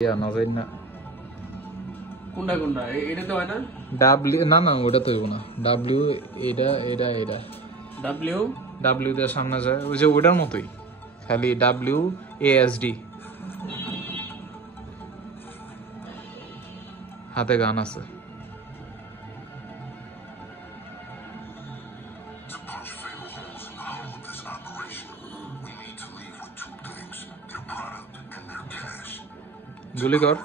না যাই না কোনটা কোনটা এটা তো হয় না ডাব্লিউ না না ওটা তো হইব না ডাব্লিউ এটা এটা এটা ডাব্লিউ ডাব্লিউ দিয়ে সামনে যায় ওই যে ওটার মতোই খালি ডাব্লিউ এ এস ডি হাতে গান আছে গুলি কর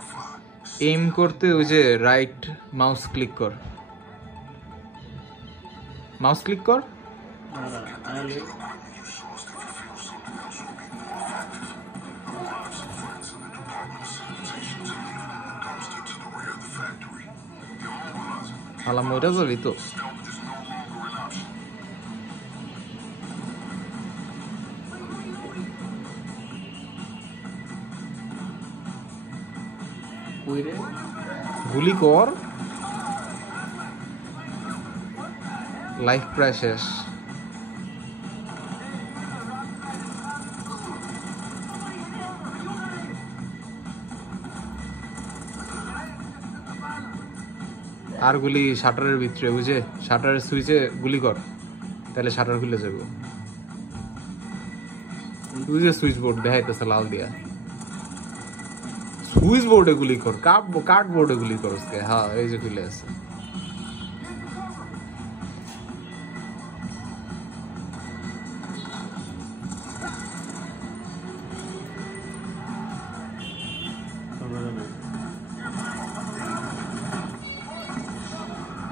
এম করতে ওই যে রাইট মাউস ক্লিক কর মাউস ক্লিক কর আলাম ওইটা যাবি তো গুলি কর লাইফ প্রায় শেষ আর গুলি শাটারের ভিতরে বুঝে শাটারের সুইচে গুলি কর তাহলে শাটার খুলে যাবে বুঝে সুইচ বোর্ড দেখাইতেছে লাল দিয়া সুইচ বোর্ডে গুলি কর কার্ড বোর্ডে গুলি কর হ্যাঁ এই যে খুলে আছে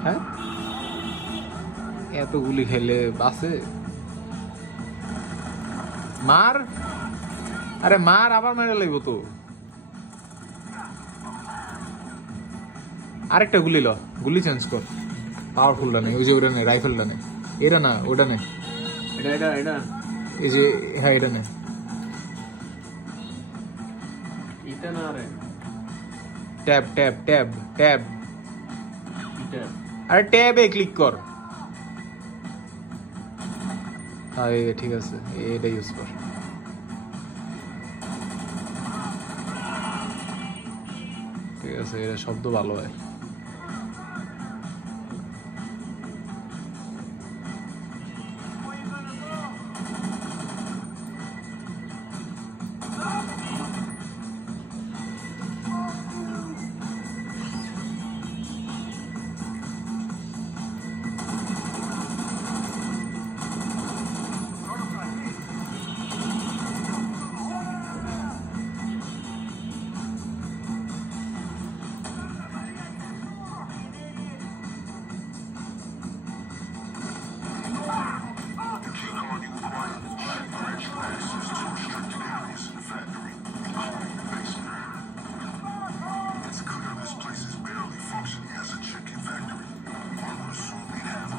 হ্যাঁ এত গুলি খেলে বাসে মার আরে মার আবার মেরে লাগবো তো আরেকটা গুলি ল গুলি চেঞ্জ কর পাওয়ারফুলটা নেই ওই যে ওটা নেই রাইফেলটা নেই এটা না ওটা নেই এটা এই যে হ্যাঁ এটা নেই এটা না রে ট্যাব ট্যাব ট্যাব ট্যাব এটা আরে ট্যাবে ক্লিক কর হ্যাঁ ঠিক আছে এটা ইউজ কর ঠিক আছে এটা শব্দ ভালো হয়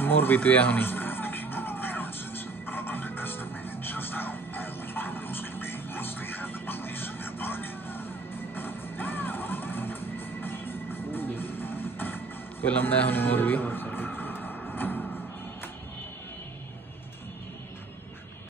মরবি তুই এখনই বললাম না এখনই মরবি